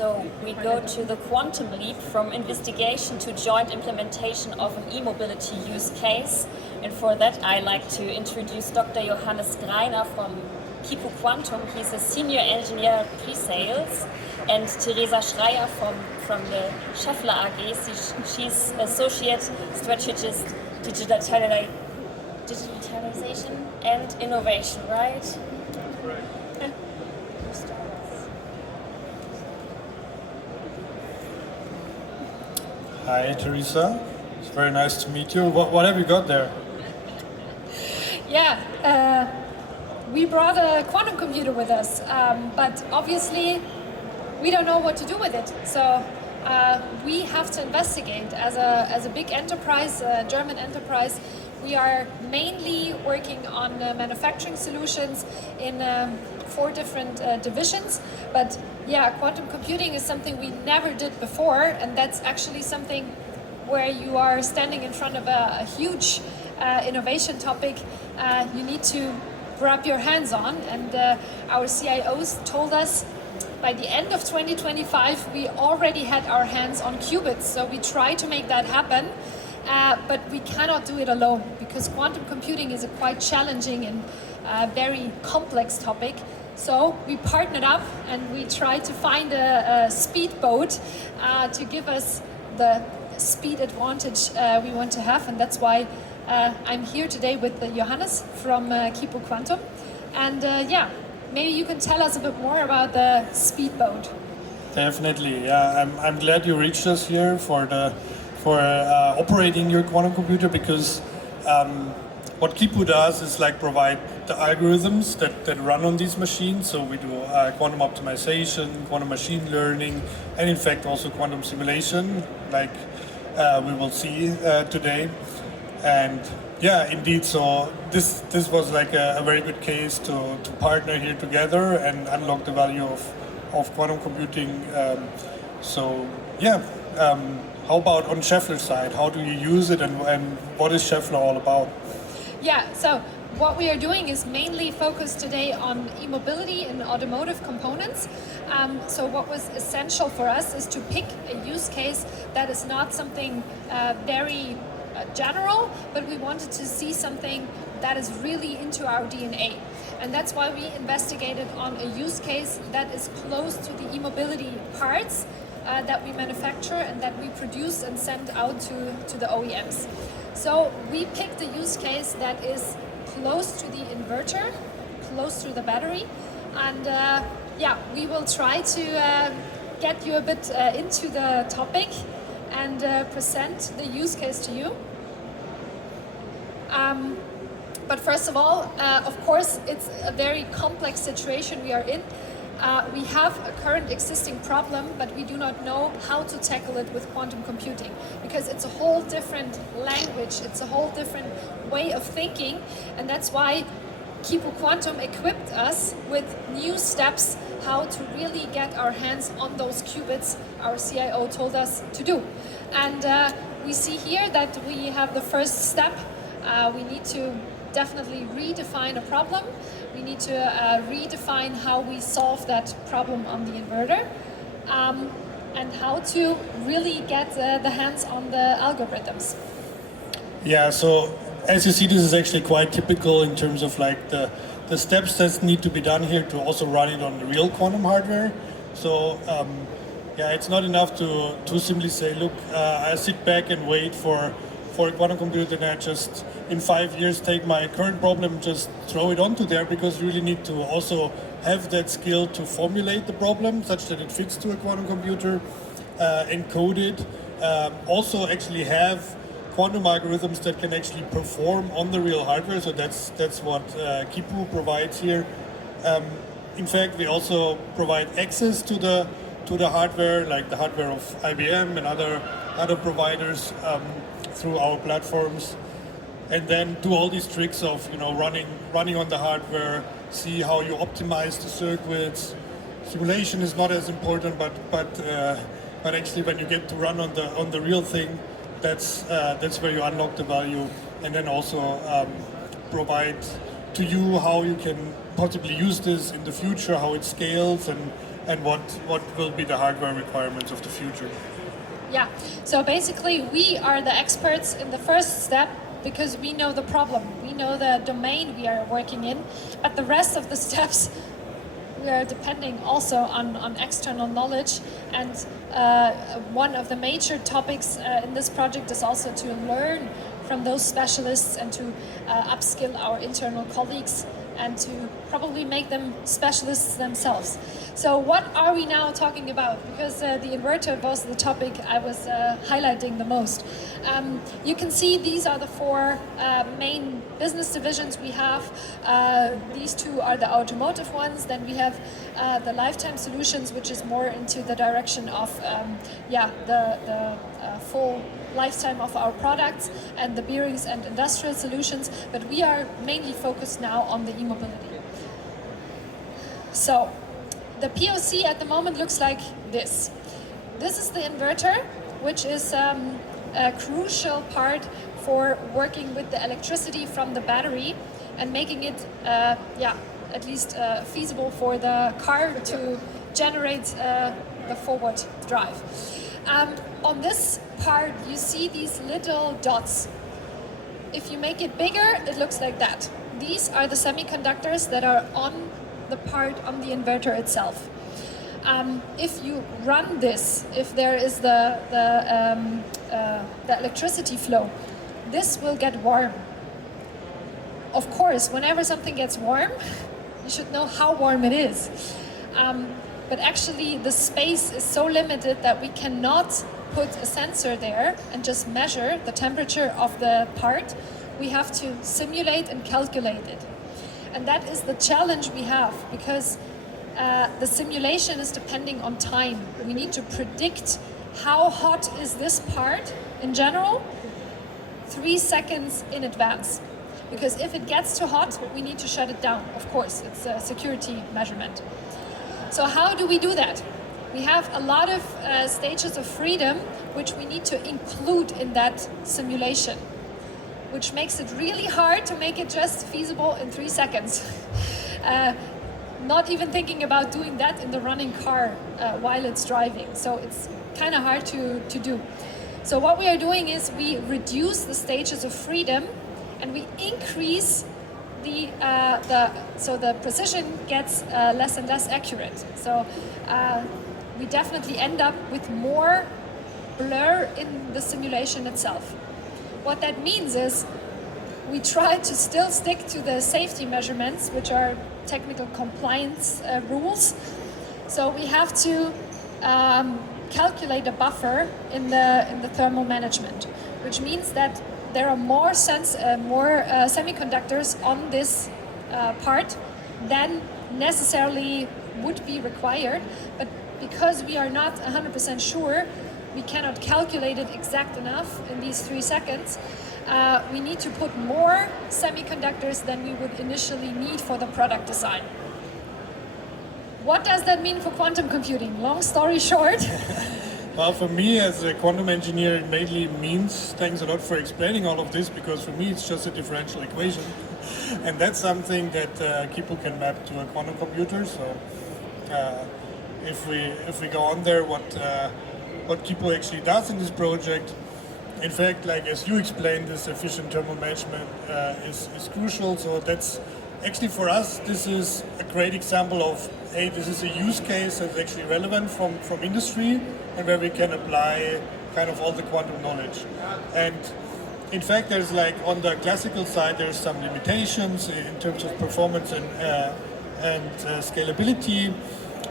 So we go to the quantum leap from investigation to joint implementation of an e-mobility use case. And for that, I like to introduce Dr. Johannes Greiner from Kipu Quantum. He's a Senior Engineer Presales. And Theresa Schreyer from the Schaeffler AG. She's Associate Strategist Digitalization and Innovation, right? Right. Hi, Theresa. It's very nice to meet you. What have you got there? Yeah, we brought a quantum computer with us, but obviously we don't know what to do with it. So we have to investigate. As a big enterprise, a German enterprise, we are mainly working on manufacturing solutions in 4 different divisions. But yeah, quantum computing is something we never did before, and that's actually something where you are standing in front of a huge innovation topic you need to wrap your hands on. And our CIOs told us by the end of 2025 we already had our hands on qubits. So we try to make that happen, but we cannot do it alone because quantum computing is a quite challenging and very complex topic. So we partnered up and we tried to find a speedboat to give us the speed advantage we want to have, and that's why I'm here today with Johannes from Kipu Quantum. And yeah, maybe you can tell us a bit more about the speedboat. Definitely, yeah. I'm glad you reached us here for operating your quantum computer, because what Kipu does is like provide the algorithms that run on these machines. So we do quantum optimization, quantum machine learning, and in fact also quantum simulation, like we will see today. And yeah, indeed, so this was like a very good case to partner here together and unlock the value of quantum computing. So yeah, how about on Schaeffler's side? How do you use it, and what is Schaeffler all about? Yeah, so what we are doing is mainly focused today on e-mobility and automotive components. So what was essential for us is to pick a use case that is not something very general, but we wanted to see something that is really into our DNA. And that's why we investigated on a use case that is close to the e-mobility parts that we manufacture and that we produce and send out to the OEMs. So we picked a use case that is close to the inverter, close to the battery, and yeah, we will try to get you a bit into the topic and present the use case to you. But first of all, of course, it's a very complex situation we are in. We have a current existing problem, but we do not know how to tackle it with quantum computing, because it's a whole different language, it's a whole different way of thinking, and that's why Kipu Quantum equipped us with new steps how to really get our hands on those qubits our CIO told us to do. And we see here that we have the first step. We need to definitely redefine a problem. We need to redefine how we solve that problem on the inverter, and how to really get the hands on the algorithms. Yeah, so as you see, this is actually quite typical in terms of like the steps that need to be done here to also run it on the real quantum hardware. So yeah, it's not enough to simply say, look, I sit back and wait for a quantum computer and I just in 5 years take my current problem, just throw it onto there, because you really need to also have that skill to formulate the problem such that it fits to a quantum computer, encode it, also actually have quantum algorithms that can actually perform on the real hardware. So that's what Kipu provides here. In fact, we also provide access to the hardware, like the hardware of IBM and other providers, through our platforms, and then do all these tricks of running on the hardware, see how you optimize the circuits. Simulation is not as important, but actually when you get to run on the real thing, that's where you unlock the value, and then also provide to you how you can possibly use this in the future, how it scales, and and what will be the hardware requirements of the future. Yeah, so basically we are the experts in the first step because we know the problem, we know the domain we are working in, but the rest of the steps we are depending also on external knowledge. And one of the major topics in this project is also to learn from those specialists and to upskill our internal colleagues and to probably make them specialists themselves. So what are we now talking about? Because the inverter was the topic I was highlighting the most. You can see these are the four main business divisions we have. These two are the automotive ones. Then we have the lifetime solutions, which is more into the direction of the full lifetime of our products, and the bearings and industrial solutions, but we are mainly focused now on the e-mobility. So the POC at the moment looks like this. This is the inverter, which is a crucial part for working with the electricity from the battery and making it at least feasible for the car to generate the forward drive. On this part, you see these little dots. If you make it bigger, it looks like that. These are the semiconductors that are on the part on the inverter itself. If you run this, if there is the electricity flow, this will get warm. Of course, whenever something gets warm, you should know how warm it is. But actually, the space is so limited that we cannot put a sensor there and just measure the temperature of the part. We have to simulate and calculate it. And that is the challenge we have, because the simulation is depending on time. We need to predict how hot is this part in general 3 seconds in advance. Because if it gets too hot, we need to shut it down. Of course, it's a security measurement. So how do we do that? We have a lot of stages of freedom which we need to include in that simulation, which makes it really hard to make it just feasible in 3 seconds. Not even thinking about doing that in the running car while it's driving. So it's kind of hard to do. So what we are doing is we reduce the stages of freedom and we increase so the precision gets less and less accurate. So we definitely end up with more blur in the simulation itself. What that means is we try to still stick to the safety measurements, which are technical compliance rules. So we have to calculate a buffer in the thermal management, which means that there are more semiconductors on this part than necessarily would be required. But because we are not 100% sure, we cannot calculate it exact enough in these 3 seconds. We need to put more semiconductors than we would initially need for the product design. What does that mean for quantum computing? Long story short. Well, for me as a quantum engineer, it mainly means, thanks a lot for explaining all of this, because for me it's just a differential equation. And that's something that Kipu can map to a quantum computer. So if we go on there, what Kipu actually does in this project, in fact, like as you explained, this efficient thermal management is crucial. So that's actually for us, this is a great example of, hey, this is a use case that's actually relevant from industry and where we can apply kind of all the quantum knowledge. And in fact, there's like on the classical side, there's some limitations in terms of performance and scalability.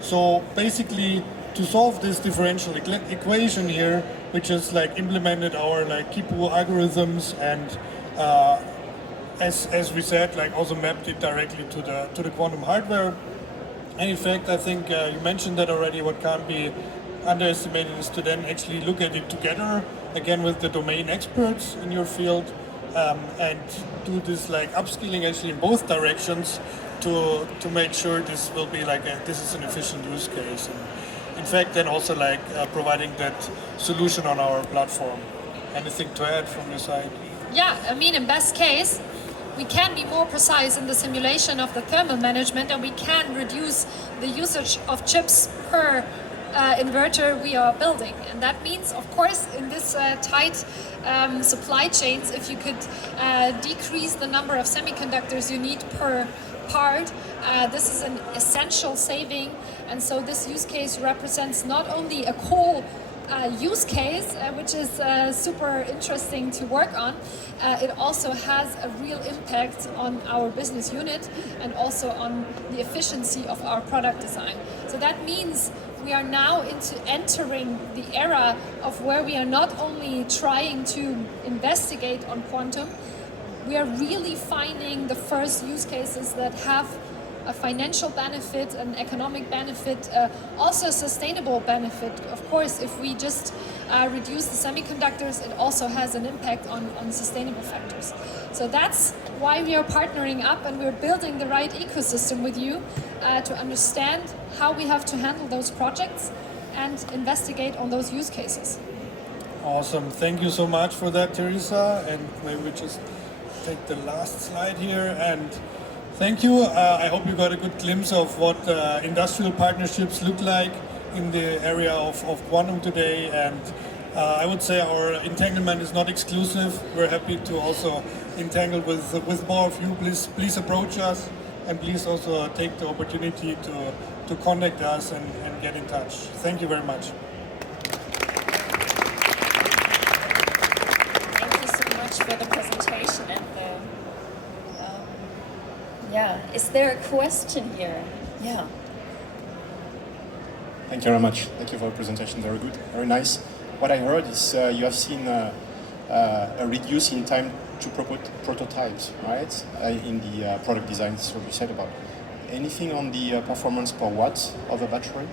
So basically, to solve this differential equation here, we just like implemented our like Kipu algorithms and as we said, like also mapped it directly to the quantum hardware. And in fact, I think you mentioned that already. What can't be underestimated is to then actually look at it together again with the domain experts in your field and do this like upskilling actually in both directions to make sure this will be like this is an efficient use case. And in fact, then also like providing that solution on our platform. Anything to add from your side? Yeah, I mean, in best case, we can be more precise in the simulation of the thermal management, and we can reduce the usage of chips per inverter we are building. And that means, of course, in this tight supply chains, if you could decrease the number of semiconductors you need per part, this is an essential saving. And so this use case represents not only a cool use case, which is super interesting to work on, it also has a real impact on our business unit and also on the efficiency of our product design. So that means we are now entering the era of where we are not only trying to investigate on quantum, we are really finding the first use cases that have a financial benefit, an economic benefit, also a sustainable benefit. Of course, if we just reduce the semiconductors, it also has an impact on sustainable factors. So that's why we are partnering up and we're building the right ecosystem with you to understand how we have to handle those projects and investigate on those use cases. Awesome. Thank you so much for that, Theresa. And maybe we just take the last slide here. And thank you. I hope you got a good glimpse of what industrial partnerships look like in the area of quantum today. And I would say our entanglement is not exclusive. We're happy to also entangle with more of you. Please approach us, and please also take the opportunity to contact us and get in touch. Thank you very much. Thank you so much for the presentation and the. Is there a question here? Yeah. Thank you very much. Thank you for the presentation. Very good, very nice. What I heard is you have seen a reduce in time to prototypes, right? In the product design. This is what you said about. Anything on the performance per watt of a battery?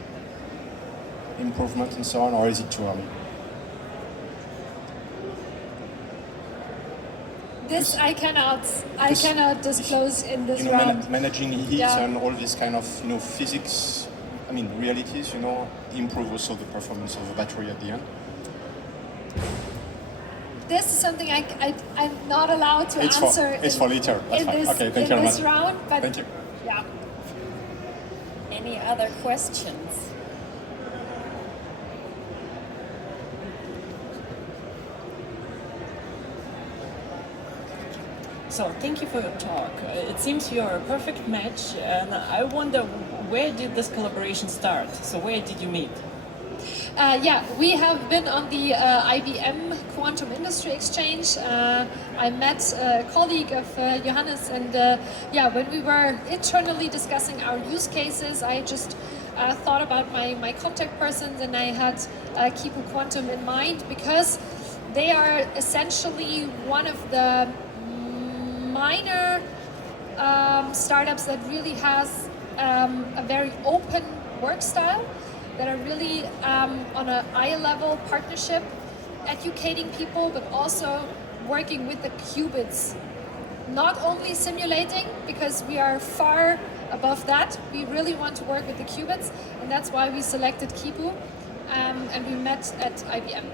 Improvement and so on, or is it too early? This I cannot disclose in this round. Managing heat and all this kind of physics, realities, improve also the performance of the battery at the end. This is something I'm not allowed to answer. It's for later. That's fine. Okay, thank you very much. Round, but thank you. Yeah. Any other questions? So, thank you for your talk. It seems you're a perfect match, and I wonder, where did this collaboration start? So, where did you meet? We have been on the IBM Quantum Industry Exchange. I met a colleague of Johannes, and when we were internally discussing our use cases, I just thought about my contact persons, and I had Kipu Quantum in mind because they are essentially one of the minor startups that really has a very open work style, that are really on a eye-level partnership, educating people, but also working with the qubits. Not only simulating, because we are far above that, we really want to work with the qubits, and that's why we selected Kipu, and we met at IBM.